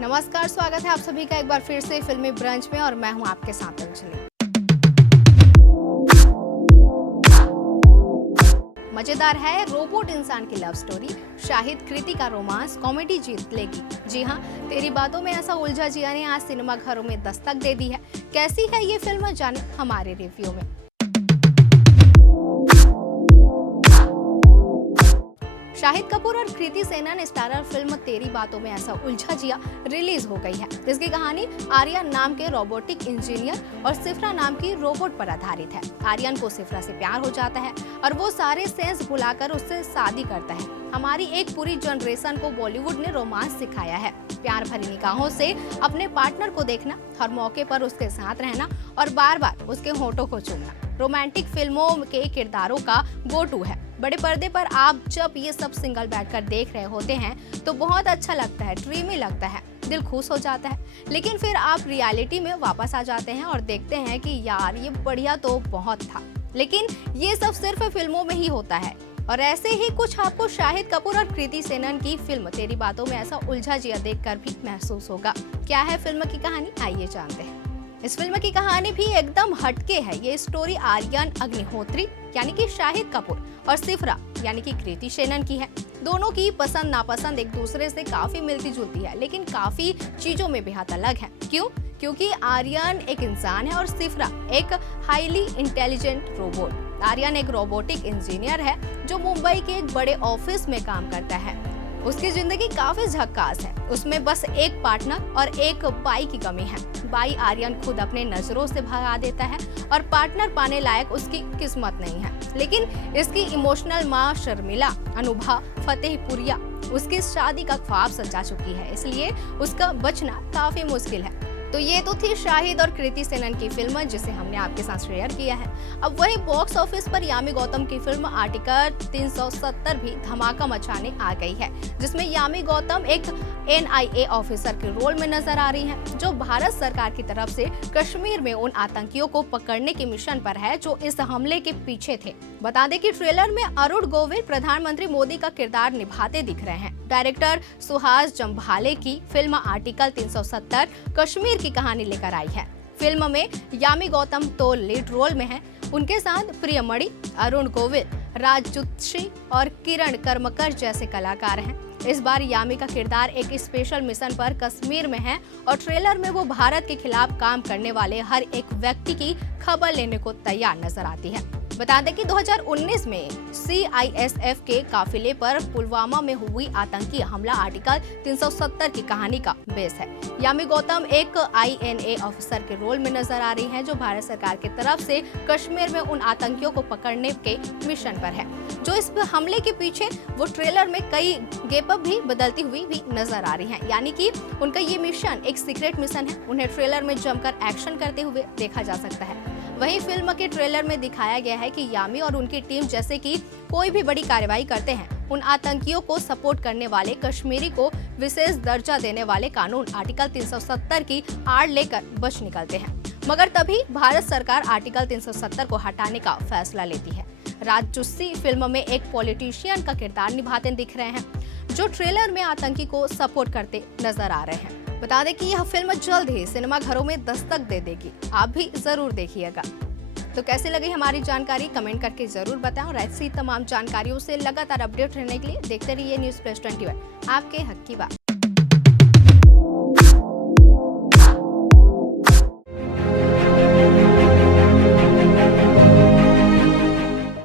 नमस्कार, स्वागत है आप सभी का एक बार फिर से फिल्मी ब्रंच में और मैं हूं आपके साथ अंजलि। मजेदार है रोबोट इंसान की लव स्टोरी, शाहिद कृति का रोमांस कॉमेडी जीत लेगी। जी हां, तेरी बातों में ऐसा उलझा जिया ने आज सिनेमा घरों में दस्तक दे दी है। कैसी है ये फिल्म, जाने हमारे रिव्यू में। शाहिद कपूर और कृति सेनन स्टारर फिल्म तेरी बातों में ऐसा उलझा जिया रिलीज हो गई है। इसकी कहानी आर्यन नाम के रोबोटिक इंजीनियर और सिफ्रा नाम की रोबोट पर आधारित है। आर्यन को सिफ्रा से प्यार हो जाता है और वो सारे सेंस भुलाकर उससे शादी करता है। हमारी एक पूरी जनरेशन को बॉलीवुड ने रोमांस सिखाया है। प्यार भरी निगाहों से अपने पार्टनर को देखना, हर मौके पर उसके साथ रहना और बार बार उसके होठों को चूमना रोमांटिक फिल्मों के किरदारों का गो टू है। बड़े पर्दे पर आप जब ये सब सिंगल बैठकर देख रहे होते हैं तो बहुत अच्छा लगता है, ड्रीमी लगता है, दिल खुश हो जाता है। लेकिन फिर आप रियलिटी में वापस आ जाते हैं और देखते हैं कि यार ये बढ़िया तो बहुत था, लेकिन ये सब सिर्फ फिल्मों में ही होता है। और ऐसे ही कुछ आपको शाहिद कपूर और कृति सेनन की फिल्म तेरी बातों में ऐसा उलझा जिया देखकर भी महसूस होगा। क्या है फिल्म की कहानी, आइए जानते हैं। इस फिल्म की कहानी भी एकदम हटके है। ये स्टोरी आर्यन अग्निहोत्री यानी कि शाहिद कपूर और सिफ्रा यानी कि कृति सेनन की है। दोनों की पसंद नापसंद एक दूसरे से काफी मिलती जुलती है, लेकिन काफी चीजों में बेहद अलग है। क्यों? क्योंकि आर्यन एक इंसान है और सिफ्रा एक हाईली इंटेलिजेंट रोबोट। आर्यन एक रोबोटिक इंजीनियर है जो मुंबई के एक बड़े ऑफिस में काम करता है। उसकी जिंदगी काफी झक्कास है। उसमें बस एक पार्टनर और एक बाई की कमी है। बाई आर्यन खुद अपने नजरों से भगा देता है और पार्टनर पाने लायक उसकी किस्मत नहीं है। लेकिन इसकी इमोशनल माँ शर्मिला अनुभा फतेहपुरिया उसकी शादी का ख्वाब सजा चुकी है, इसलिए उसका बचना काफी मुश्किल है। तो ये तो थी शाहिद और कृति सेनन की फिल्म जिसे हमने आपके साथ शेयर किया है। अब वही बॉक्स ऑफिस पर यामी गौतम की फिल्म आर्टिकल 370 भी धमाका मचाने आ गई है, जिसमें यामी गौतम एक NIA ऑफिसर के रोल में नजर आ रही हैं, जो भारत सरकार की तरफ से कश्मीर में उन आतंकियों को पकड़ने के मिशन पर है जो इस हमले के पीछे थे। बता दें कि ट्रेलर में अरुण गोविल प्रधानमंत्री मोदी का किरदार निभाते दिख रहे हैं। डायरेक्टर सुहास जम्भाले की फिल्म आर्टिकल 370 कश्मीर की कहानी लेकर आई है। फिल्म में यामी गौतम तो लीड रोल में हैं। उनके साथ प्रियमणि, अरुण गोविल, राजजुत्शी और किरण कर्मकर जैसे कलाकार हैं। इस बार यामी का किरदार एक स्पेशल मिशन पर कश्मीर में है और ट्रेलर में वो भारत के खिलाफ काम करने वाले हर एक व्यक्ति की खबर लेने को तैयार नजर आती है। बता दें कि 2019 में CISF के काफिले पर पुलवामा में हुई आतंकी हमला आर्टिकल 370 की कहानी का बेस है। यामी गौतम एक INA ऑफिसर के रोल में नजर आ रही हैं, जो भारत सरकार की तरफ से कश्मीर में उन आतंकियों को पकड़ने के मिशन पर है। जो इस हमले के पीछे वो ट्रेलर में कई गेप अप भी बदलती हुई भी नजर आ रही हैं, यानी कि उनका ये मिशन एक सीक्रेट मिशन है। उन्हें ट्रेलर में जमकर एक्शन करते हुए देखा जा सकता है। वहीं फिल्म के ट्रेलर में दिखाया गया है कि यामी और उनकी टीम जैसे कि कोई भी बड़ी कार्रवाई करते हैं, उन आतंकियों को सपोर्ट करने वाले कश्मीरी को विशेष दर्जा देने वाले कानून आर्टिकल 370 की आड़ लेकर बच निकलते हैं। मगर तभी भारत सरकार आर्टिकल 370 को हटाने का फैसला लेती है। राजजुस्सी फिल्म में एक पॉलिटिशियन का किरदार निभाते दिख रहे हैं, जो ट्रेलर में आतंकी को सपोर्ट करते नजर आ रहे हैं। बता दें कि यह फिल्म जल्द ही सिनेमा घरों में दस्तक दे देगी, आप भी जरूर देखिएगा। तो कैसे लगी हमारी जानकारी, कमेंट करके जरूर बताएं और ऐसी तमाम जानकारियों से लगातार अपडेट रहने के लिए देखते रहिए न्यूज़ प्लस 21, आपके हक की बात।